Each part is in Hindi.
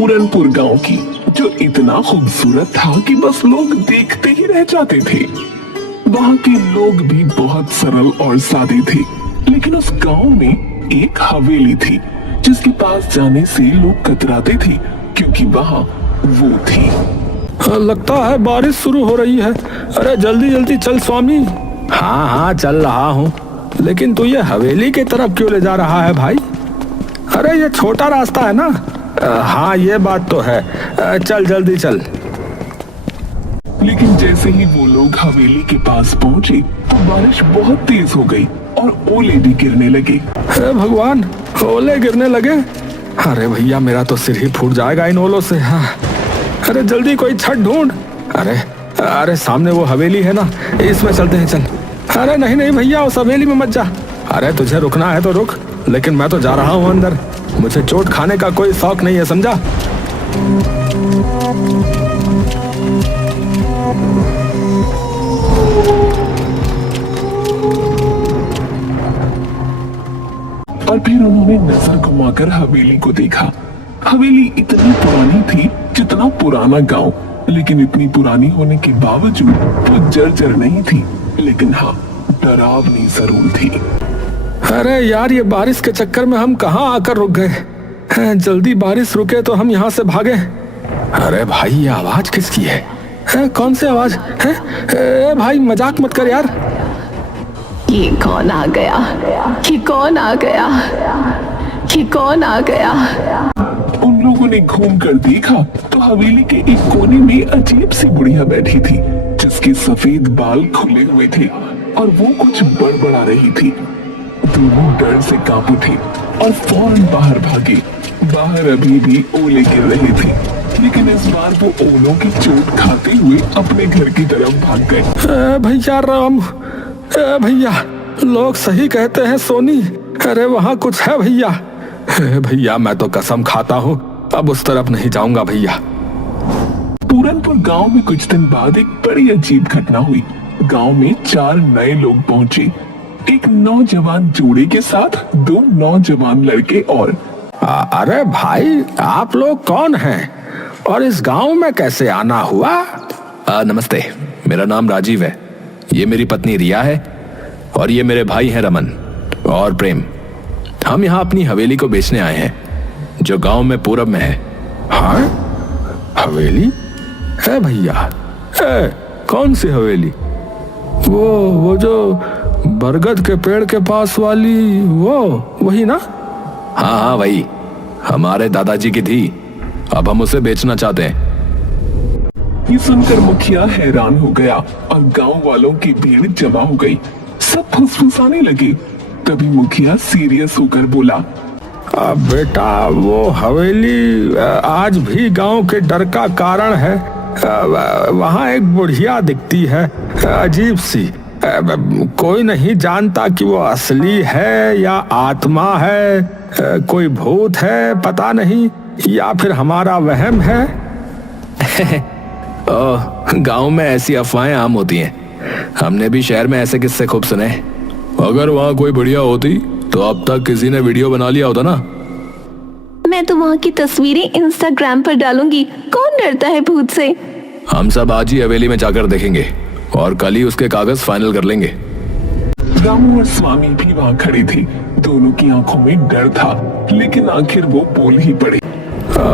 पूरनपुर गांव की, जो इतना खूबसूरत था कि बस लोग देखते ही रह जाते थे। वहाँ के लोग भी बहुत सरल और सादे थे, लेकिन उस गांव में एक हवेली थी जिसके पास जाने से लोग कतराते थे, क्योंकि वहाँ वो थी। लगता है बारिश शुरू हो रही है। अरे जल्दी जल्दी चल स्वामी। हाँ हाँ चल रहा हूँ, लेकिन तू ये हवेली की तरफ क्यों ले जा रहा है भाई? अरे ये छोटा रास्ता है ना। हाँ ये बात तो है। चल जल्दी चल। लेकिन जैसे ही वो लोग हवेली के पास पहुँचे तो बारिश बहुत तेज हो गई और ओले भी गिरने लगे। अरे भगवान, ओले गिरने लगे। अरे भैया मेरा तो सिर ही फूट जाएगा इन ओलों से। हाँ अरे जल्दी कोई छत ढूंढ। अरे सामने वो हवेली है ना, इसमें चलते हैं चल। अरे नहीं नहीं भैया, उस हवेली में मत जा। अरे तुझे रुकना है तो रुक, लेकिन मैं तो जा रहा हूँ अंदर। मुझे चोट खाने का कोई शौक नहीं है, समझा? और फिर उन्होंने नजर घुमाकर हवेली को देखा। हवेली इतनी पुरानी थी जितना पुराना गांव, लेकिन इतनी पुरानी होने के बावजूद वो जर्जर नहीं थी, लेकिन हाँ डरावनी जरूर थी। अरे यार, ये बारिश के चक्कर में हम कहाँ आकर रुक गए। जल्दी बारिश रुके तो हम यहाँ से भागे। अरे भाई ये आवाज किसकी है? कौन सी आवाज है? भाई मजाक मत कर यार। ये कौन आ गया? ये कौन आ गया? ये कौन आ गया? उन लोगों ने घूम कर देखा तो हवेली के एक कोने में अजीब सी बुढ़िया बैठी थी, जिसके सफेद बाल खुले हुए थे और वो कुछ बड़बड़ा रही थी। दोनों डर से कांप उठे और फौरन बाहर भागे। बाहर अभी भी ओले गिर रहे थे, लेकिन इस बार वो ओलों की चोट खाते हुए अपने घर की तरफ भाग गए। भैया राम, भैया लोग सही कहते हैं सोनी। अरे वहाँ कुछ है भैया। भैया मैं तो कसम खाता हूँ अब उस तरफ नहीं जाऊंगा भैया। पूरनपुर गांव में कुछ दिन बाद एक बड़ी अजीब घटना हुई। गांव में 4 नए लोग पहुंचे, एक नौजवान जोड़े के साथ 2 नौजवान लड़के और। अरे भाई आप लोग कौन हैं और इस गांव में कैसे आना हुआ? नमस्ते, मेरा नाम राजीव है। ये मेरी पत्नी रिया है और ये मेरे भाई हैं रमन और प्रेम। हम यहाँ अपनी हवेली को बेचने आए हैं, जो गांव में पूरब में है। हाँ हवेली है भैया? कौन सी हवेली? वो जो बरगद के पेड़ के पास वाली, वही ना? हाँ वही, हमारे दादाजी की थी, अब हम उसे बेचना चाहते हैं। ये सुनकर मुखिया हैरान हो गया और गांव वालों की भीड़ जमा हो गई। सब फुसफुसाने लगे। तभी मुखिया सीरियस होकर बोला, बेटा वो हवेली आज भी गांव के डर का कारण है। वहाँ एक बुढ़िया दिखती है, अजीब सी। कोई नहीं जानता कि वो असली है या आत्मा है, कोई भूत है पता नहीं, या फिर हमारा वहम है। गांव में ऐसी अफवाहें आम होती हैं। हमने भी शहर में ऐसे किस्से खूब सुने। अगर वहाँ कोई बढ़िया होती तो अब तक किसी ने वीडियो बना लिया होता ना। मैं तो वहाँ की तस्वीरें इंस्टाग्राम पर डालूंगी। कौन डरता है भूत से? हम सब आज ही हवेली में जाकर देखेंगे और कल ही उसके कागज फाइनल कर लेंगे। रामू और स्वामी भी वहाँ खड़े थे। दोनों की आंखों में डर था, लेकिन आखिर वो बोल ही पड़े।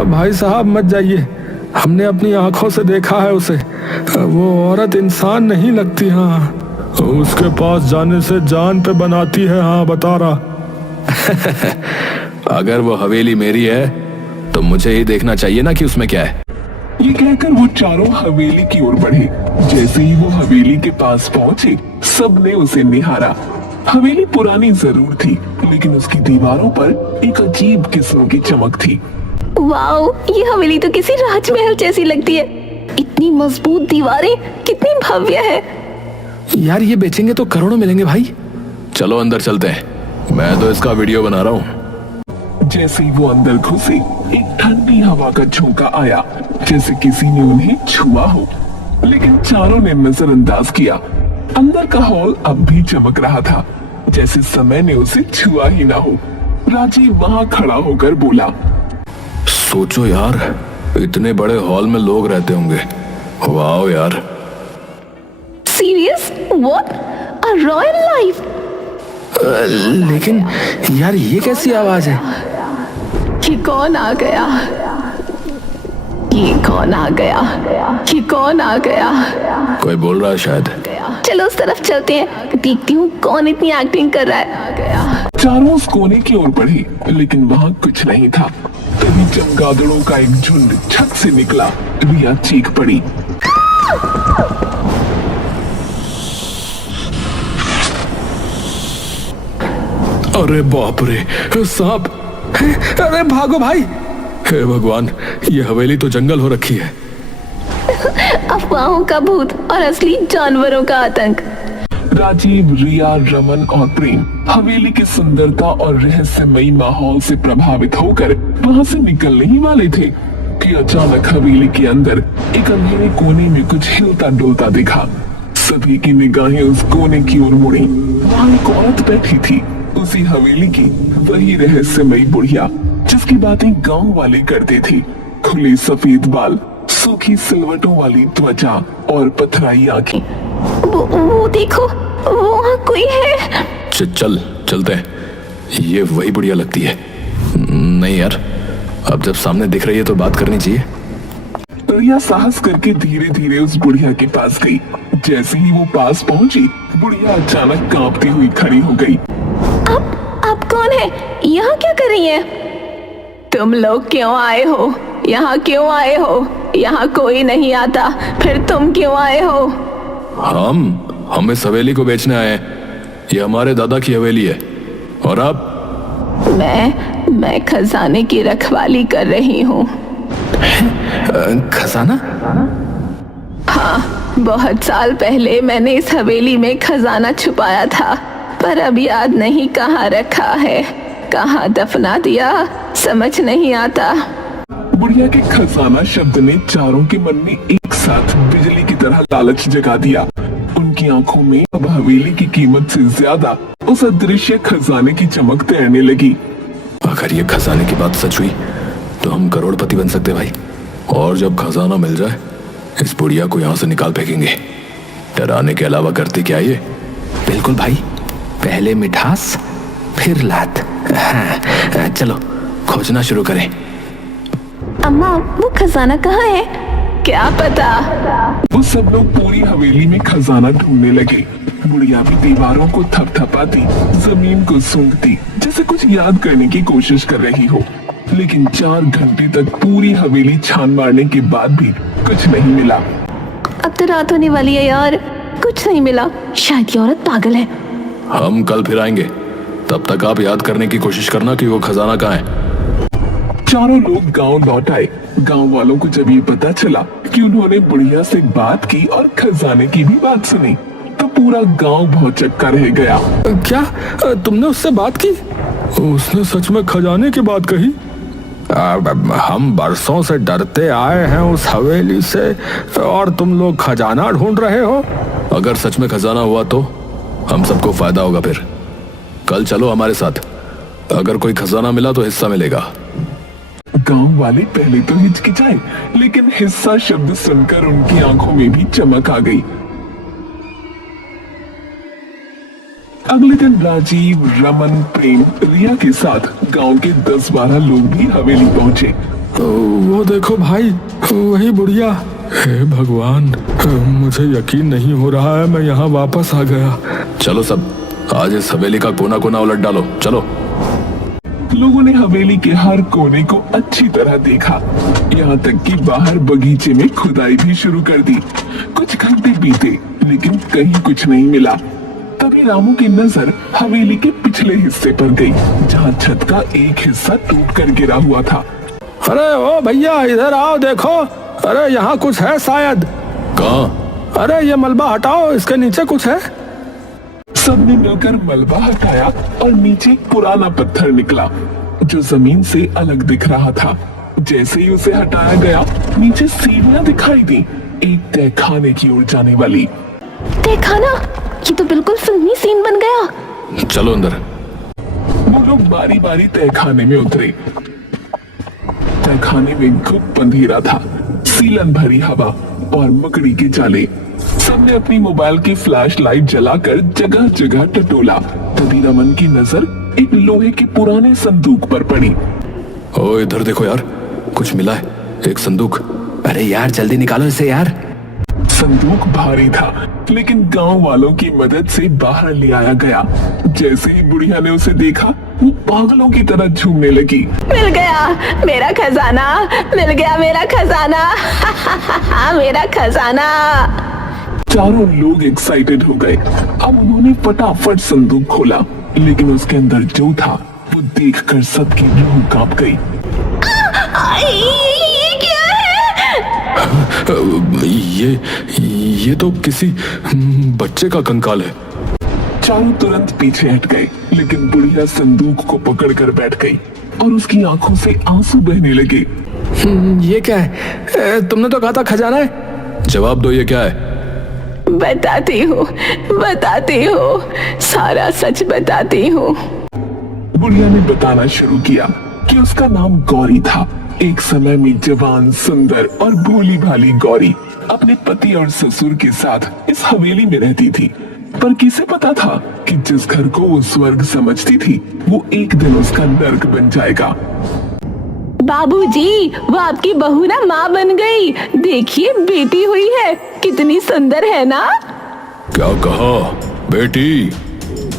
भाई साहब मत जाइए, हमने अपनी आंखों से देखा है उसे। वो औरत इंसान नहीं लगती। हाँ उसके पास जाने से जान पे बनाती है। हाँ बता रहा। अगर वो हवेली मेरी है तो मुझे ही देखना चाहिए ना कि उसमें क्या है। ये कहकर वो चारों हवेली की ओर बढ़े। जैसे ही वो हवेली के पास पहुंचे, सबने उसे निहारा। हवेली पुरानी जरूर थी, लेकिन उसकी दीवारों पर एक अजीब किस्म की चमक थी। वाओ, ये हवेली तो किसी राजमहल जैसी लगती है। इतनी मजबूत दीवारें, कितनी भव्य है। यार ये बेचेंगे तो करोड़ों मिलेंगे भाई। चलो अंदर चलते हैं, मैं तो इसका वीडियो बना रहा हूँ। जैसे ही वो अंदर घुसे, एक ठंडी हवा का झोंका आया, जैसे किसी ने उन्हें छुआ हो, लेकिन चारों ने नजरअंदाज किया। अंदर का हॉल अब भी चमक रहा था, जैसे समय ने उसे छुआ ही ना हो। राजीव वहाँ खड़ा होकर बोला, सोचो यार, इतने बड़े हॉल में लोग रहते होंगे। वाह यार। Serious? What? A royal life? लेकिन यार ये कैसी आवाज है? ये कौन आ गया? ये कौन आ गया? ये कौन आ गया? कोई बोल रहा है शायद। चलो उस तरफ चलते हैं, देखती हूँ कौन इतनी एक्टिंग कर रहा है। चारों उस कोने की ओर बढ़ी, लेकिन वहाँ कुछ नहीं था। तभी चमगादड़ों का एक झुंड छत से निकला। रिया चीख पड़ी। अरे बाप रे, सांप! अरे भागो भाई! हे भगवान, ये हवेली तो जंगल हो रखी है। अफवाहों का भूत और असली जानवरों का आतंक। राजीव, रिया, रमन और प्रेम हवेली की सुंदरता और रहस्यमयी माहौल से प्रभावित होकर वहाँ से निकलने ही वाले थे कि अचानक हवेली के अंदर एक अंधेरे कोने में कुछ हिलता डुलता दिखा। सभी की निगाहें उस कोने की ओर मुड़ी। वहाँ एक औरत बैठी थी, उसी हवेली की वही रहस्यमयी बुढ़िया जिसकी बातें गांव वाले करते थे। खुले सफेद बाल, सूखी सिलवटों वाली त्वचा और पथराई आंखें। वो देखो, वहाँ कोई है। चलते हैं। ये वही बुढ़िया लगती है। नहीं यार, अब जब सामने दिख रही है तो बात करनी चाहिए। रिया साहस करके धीरे धीरे उस बुढ़िया के पास गई। जैसे ही वो पास पहुंची, बुढ़िया अचानक कांपती हुई खड़ी हो गई। आप कौन है? यहाँ क्या कर रही है? तुम लोग क्यों आए हो? यहाँ क्यों आए हो? यहाँ कोई नहीं आता, फिर तुम क्यों आए हो? हम इस हवेली को बेचने आए हैं। ये हमारे दादा की हवेली है। और आप? मैं खजाने की रखवाली कर रही हूँ। खजाना? हाँ, बहुत साल पहले मैंने इस हवेली में खजाना छुपाया था, पर अब याद नहीं कहाँ रखा है, कहाँ दफना दिया, समझ नहीं आता। बुढ़िया के खजाना शब्द ने चारों के मन में एक साथ बिजली की तरह लालच जगा दिया। उनकी आंखों में अब हवेली की कीमत से ज्यादा उस अदृश्य खजाने की चमक तैरने लगी। अगर ये खजाने की बात सच हुई तो हम करोड़पति बन सकते भाई। और जब खजाना मिल जाए, इस बुढ़िया को यहाँ से निकाल फेंकेंगे। डराने के अलावा करते क्या ये? बिल्कुल भाई, पहले मिठास फिर लात। हाँ, चलो खोजना शुरू करें। अम्मा, वो खजाना कहाँ है? क्या पता। वो सब लोग पूरी हवेली में खजाना ढूंढने लगे। बुढ़िया भी दीवारों को थपथपाती, जमीन को सूंघती, जैसे कुछ याद करने की कोशिश कर रही हो। लेकिन 4 घंटे तक पूरी हवेली छान मारने के बाद भी कुछ नहीं मिला। अब तो रात होने वाली है यार, कुछ नहीं मिला। शायद ये औरत पागल है। हम कल फिर आएंगे, तब तक आप याद करने की कोशिश करना कि वो खजाना कहाँ है। चारों लोग गांव लौट आए। गांव वालों को जब ये पता चला कि उन्होंने बुढ़िया से बात की और खजाने की भी बात सुनी, तो पूरा गांव भौचक्का रह गया। क्या तुमने उससे बात की? उसने सच में खजाने की बात कही? हम बरसों से डरते आए हैं उस हवेली से, और तुम लोग खजाना ढूंढ रहे हो? अगर सच में खजाना हुआ तो हम सबको फायदा होगा। फिर कल चलो हमारे साथ। अगर कोई खजाना मिला तो हिस्सा मिलेगा। गांव वाले पहले तो हिचकिचाए, लेकिन हिस्सा शब्द सुनकर उनकी आंखों में भी चमक आ गई। अगले दिन राजीव, रमन, प्रेम, रिया के साथ गांव के 10-12 लोग भी हवेली पहुंचे। वो देखो भाई, वही बुढ़िया। हे भगवान, मुझे यकीन नहीं हो रहा है मैं यहाँ वापस आ गया। चलो सब, आज इस हवेली का कोना कोना उलट डालो। चलो। लोगों ने हवेली के हर कोने को अच्छी तरह देखा, यहाँ तक कि बाहर बगीचे में खुदाई भी शुरू कर दी। कुछ घंटे बीते, लेकिन कहीं कुछ नहीं मिला। तभी रामू की नजर हवेली के पिछले हिस्से पर गई, जहाँ छत का एक हिस्सा टूट कर गिरा हुआ था। अरे ओ भैया, इधर आओ, देखो। अरे यहाँ कुछ है शायद। कहाँ? अरे ये मलबा हटाओ, इसके नीचे कुछ है। सबने मिलकर मलबा हटाया और नीचे एक पुराना पत्थर निकला, जो जमीन से अलग दिख रहा था। जैसे ही उसे हटाया गया, नीचे सीढ़ियां दिखाई दी, एक तहखाने की ओर जाने वाली। तहखाना? ये तो बिल्कुल फिल्मी सीन बन गया। चलो अंदर। वो लोग बारी बारी तहखाने में उतरे। तहखाने में गुप्त अंधेरा था, सीलन भरी हवा और मकड़ी के जाले। सबने अपनी मोबाइल की फ्लैश लाइट जलाकर जगह जगह टटोला। तभी रमन की नजर एक लोहे के पुराने संदूक पर पड़ी। ओ इधर देखो यार, कुछ मिला है, एक संदूक। अरे यार जल्दी निकालो इसे यार। संदूक भारी था, लेकिन गांव वालों की मदद से बाहर ले आया गया। जैसे ही बुढ़िया ने उसे देखा, वो पागलों की तरह झूमने लगी। मिल गया मेरा खजाना, मिल गया मेरा खजाना, मेरा खजाना। चारों लोग एक्साइटेड हो गए। अब उन्होंने फटाफट संदूक खोला, लेकिन उसके अंदर जो था वो देखकर सबकी रूह कांप गई। ये क्या है? ये तो किसी बच्चे का कंकाल है। चारों तुरंत पीछे हट गए, लेकिन बुढ़िया संदूक को पकड़कर बैठ गई और उसकी आंखों से आंसू बहने लगे। ये क्या है? तुमने तो कहा था खजाना है। जवाब दो, ये क्या है? बताती हूँ, सारा सच बताती हूँ। बुढ़िया ने बताना शुरू किया कि उसका नाम गौरी था। एक समय में जवान, सुंदर और भोली भाली गौरी अपने पति और ससुर के साथ इस हवेली में रहती थी। पर किसे पता था कि जिस घर को वो स्वर्ग समझती थी, वो एक दिन उसका नर्क बन जाएगा। बाबूजी, वो आपकी बहू ना माँ बन गई। देखिए बेटी हुई है, कितनी सुंदर है ना। क्या कहा बेटी?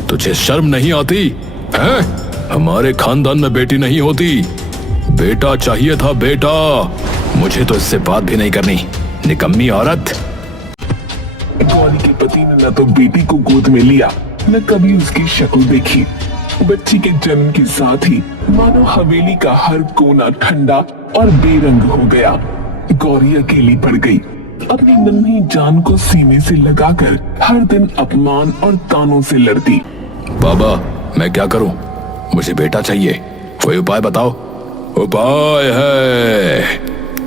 तुझे शर्म नहीं आती है? हमारे खानदान में बेटी नहीं होती, बेटा चाहिए था, बेटा। मुझे तो इससे बात भी नहीं करनी, निकम्मी औरत। गौरी के पति ने न तो बेटी को गोद में लिया, न कभी उसकी शक्ल देखी। बच्ची के जन्म के साथ ही मानो हवेली का हर कोना ठंडा और बेरंग हो गया। गौरी अकेली पड़ गई, अपनी नन्ही जान को सीने से लगाकर हर दिन अपमान और तानों से लड़ती। बाबा, मैं क्या करूं? मुझे बेटा चाहिए, कोई उपाय बताओ। उपाय है,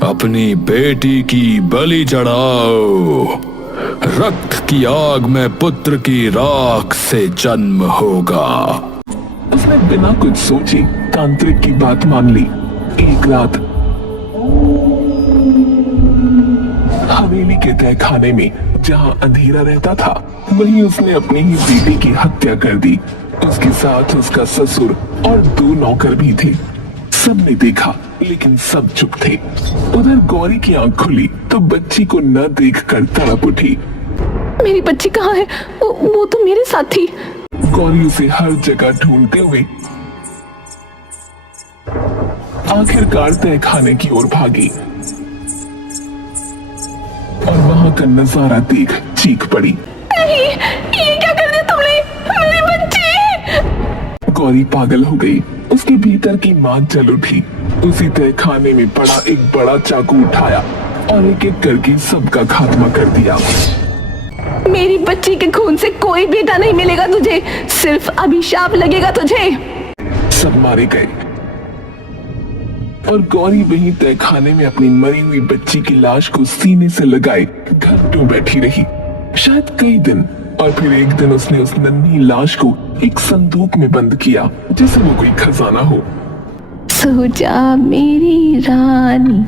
अपनी बेटी की बलि चढ़ाओ। रक्त की आग में पुत्र की राख से जन्म होगा। उसने बिना कुछ सोचे तांत्रिक की बात मान ली। एक रात हवेली के तहखाने में जहां अंधेरा रहता था, वहीं उसने अपनी ही बेटी की हत्या कर दी। उसके साथ उसका ससुर और 2 नौकर भी थे। सबने देखा, लेकिन सब चुप थे। उधर गौरी की आंख खुली तो बच्ची को न देखकर तड़प उठी। मेरी बच्ची कहाँ है? वो तो मेरे साथ थी। गौरी उसे हर जगह ढूंढते हुए आखिरकार तहखाने की ओर भागी और वहां का नजारा देख चीख पड़ी। नहीं, ये क्या कर दिया तुमने? मेरी बच्ची! गौरी पागल हो गई। उसके भीतर की मां जल उठी। उसी तहखाने में पड़ा एक बड़ा चाकू उठाया और एक एक करके सबका खात्मा कर दिया। मेरी बच्ची के खून से कोई बेटा नहीं मिलेगा तुझे, सिर्फ अभिशाप लगेगा तुझे। सब मारे गए और गौरी वहीं तहखाने में अपनी मरी हुई बच्ची की लाश को सीने से लगाए घंटों बैठी रही, शायद कई दिन। और फिर एक दिन उसने उस नन्ही लाश को एक संदूक में बंद किया, जैसे वो कोई खजाना हो। सो जा मेरी रानी,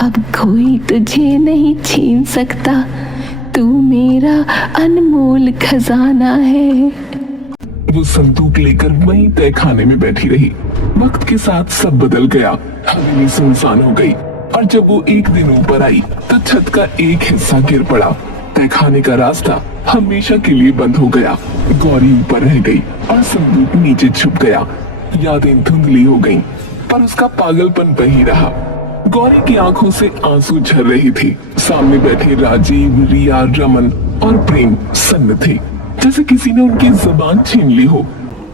अब कोई तुझे नहीं छीन सकता, तू मेरा अनमोल खजाना है। वो संदूक लेकर वहीं तहखाने में बैठी रही। वक्त के साथ सब बदल गया। हवेली सुनसान हो गई और जब वो एक दिन ऊपर आई तो छत का एक हिस्सा गिर पड़ा। तहखाने का रास्ता हमेशा के लिए बंद हो गया। गौरी ऊपर रह गई और संदूक नीचे छुप गया। यादें धुंधली हो गईं, पर उसका पागलपन वही रहा। गौरी की आंखों से आंसू झर रही थी। सामने बैठे राजीव, रिया, रमन और प्रेम सन्न थे, जैसे किसी ने उनकी जुबान छीन ली हो।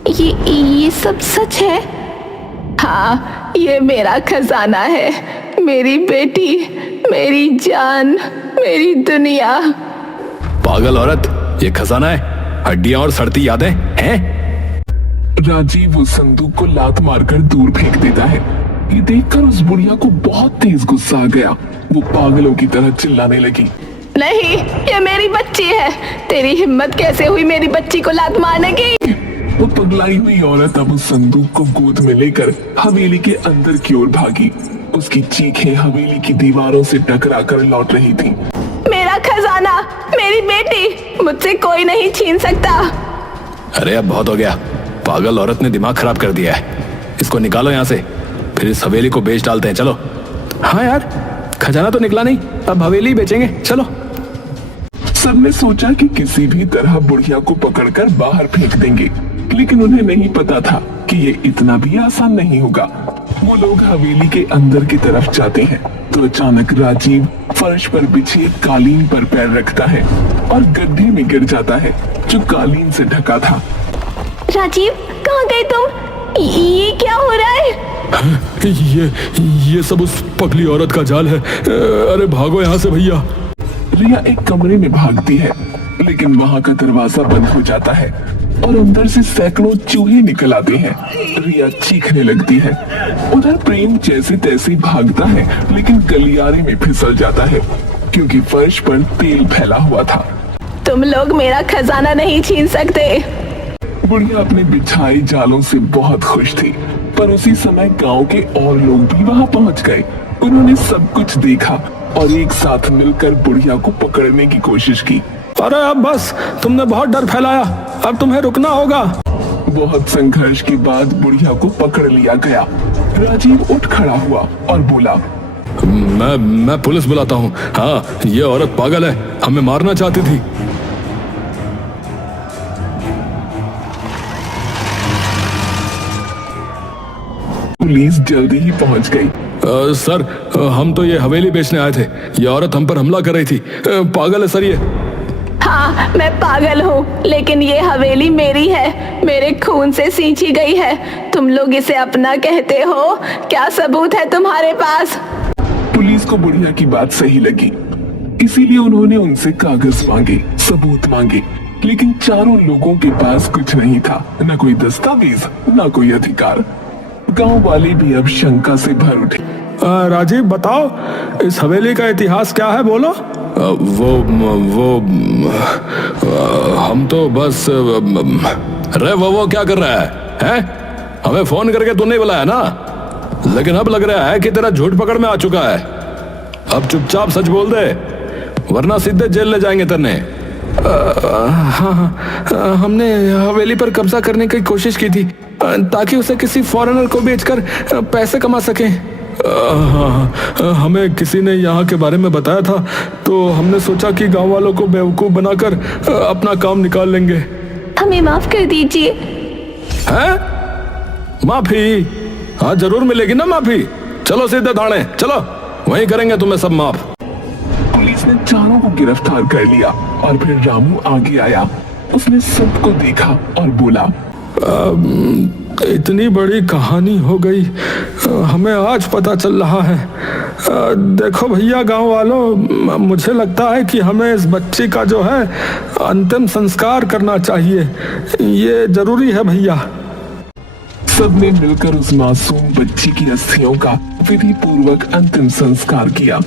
ये सब सच है? हाँ, ये मेरा खजाना है, मेरी बेटी, मेरी जान, मेरी दुनिया। पागल औरत, ये खजाना है, हड्डियां और सड़ती यादें हैं। राजीव उस संदूक को लात मारकर दूर फेंक देता है। ये देखकर उस बुढ़िया को बहुत तेज गुस्सा आ गया। वो पागलों की तरह चिल्लाने लगी। नहीं, ये मेरी बच्ची है। तेरी हिम्मत कैसे हुई मेरी बच्ची को लात मारने की? वो पगलाई हुई औरत अब उस संदूक को गोद में लेकर हवेली के अंदर की ओर भागी। उसकी चीखें हवेली की दीवारों से टकरा कर लौट रही थी। मेरा खजाना, मेरी बेटी, मुझसे कोई नहीं छीन सकता। अरे अब बहुत हो गया, पागल औरत ने दिमाग खराब कर दिया है। इसको निकालो यहाँ से, फिर इस हवेली को बेच डालते हैं। चलो। हाँ यार, खजाना तो निकला नहीं, अब हवेली बेचेंगे। चलो। सबने सोचा कि किसी भी तरह बुढ़िया को पकड़कर बाहर फेंक देंगे, लेकिन उन्हें नहीं पता था कि ये इतना भी आसान नहीं होगा। वो लोग हवेली के अंदर की तरफ जाते हैं तो अचानक राजीव फर्श पर बिछे कालीन पर पैर रखता है और गड्ढे में गिर जाता है जो कालीन से ढका था। राजीव, कहाँ गए तुम? ये क्या हो रहा है? ये सब उस पगली औरत का जाल है। अरे भागो यहाँ से भैया। रिया एक कमरे में भागती है, लेकिन वहाँ का दरवाजा बंद हो जाता है और अंदर से सैकड़ों चूहे निकल आते हैं। रिया चीखने लगती है। उधर प्रेम जैसे तैसे भागता है, लेकिन गलियारे में फिसल जाता है क्योंकि फर्श पर तेल फैला हुआ था। तुम लोग मेरा खजाना नहीं छीन सकते। बुढ़िया अपने बिछाए जालों से बहुत खुश थी, पर उसी समय गांव के और लोग भी वहां पहुंच गए। उन्होंने सब कुछ देखा और एक साथ मिलकर बुढ़िया को पकड़ने की कोशिश की। अरे अब बस, तुमने बहुत डर फैलाया, अब तुम्हें रुकना होगा। बहुत संघर्ष के बाद बुढ़िया को पकड़ लिया गया। राजीव उठ खड़ा हुआ और बोला, मैं पुलिस बुलाता हूँ। हाँ, ये औरत पागल है, हमें मारना चाहती थी। पुलिस जल्दी ही पहुंच गई। सर, हम तो ये हवेली बेचने आए थे। ये औरत हम पर हमला कर रही थी। पागल है सर ये। हाँ, मैं पागल हूँ, लेकिन ये हवेली मेरी है, मेरे खून से सींची गई है। तुम लोग इसे अपना कहते हो? क्या सबूत है तुम्हारे पास? पुलिस को बुढ़िया की बात सही लगी, इसीलिए उन्होंने उनसे कागज मांगे, सबूत मांगे, लेकिन चारों लोगों के पास कुछ नहीं था, न कोई दस्तावेज, न कोई अधिकार। गांव वाले भी अब शंका से भर उठे। राजीव बताओ, इस हवेली का इतिहास क्या है, बोलो। हम तो बस अरे वो क्या कर रहा है, हैं? हमें फोन करके तू नहीं बुलाया ना, लेकिन अब लग रहा है कि तेरा झूठ पकड़ में आ चुका है। अब चुपचाप सच बोल दे, वरना सीधे जेल ले जाएंगे तेरे। हाँ, हमने हवेली पर कब्जा करने की कोशिश की थी ताकि उसे किसी फॉरेनर को बेचकर पैसे कमा सकें। हमें किसी ने यहाँ के बारे में बताया था, तो हमने सोचा कि गांव वालों को बेवकूफ बनाकर अपना काम निकाल लेंगे। हमें माफ कर दीजिए। हैं? माफी? हाँ, जरूर मिलेगी ना माफी। चलो सीधे थाने चलो, वहीं करेंगे तुम्हें सब माफ। पुलिस ने चारों को गिरफ्तार कर लिया और फिर रामू आगे आया। उसने सबको देखा और बोला, इतनी बड़ी कहानी हो गई, हमें आज पता चल रहा है। देखो भैया गांव वालों, मुझे लगता है कि हमें इस बच्ची का जो है अंतिम संस्कार करना चाहिए, ये जरूरी है भैया। सबने मिलकर उस मासूम बच्ची की अस्थियों का विधि पूर्वक अंतिम संस्कार किया।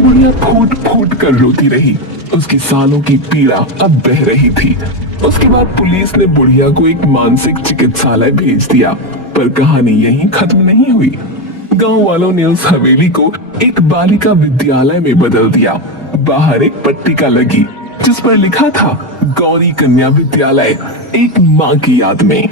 बुढ़िया फूट फूट कर रोती रही, उसकी सालों की पीड़ा अब बह रही थी। उसके बाद पुलिस ने बुढ़िया को एक मानसिक चिकित्सालय भेज दिया, पर कहानी यहीं खत्म नहीं हुई। गांव वालों ने उस हवेली को एक बालिका विद्यालय में बदल दिया। बाहर एक पट्टिका लगी जिस पर लिखा था, गौरी कन्या विद्यालय, एक माँ की याद में।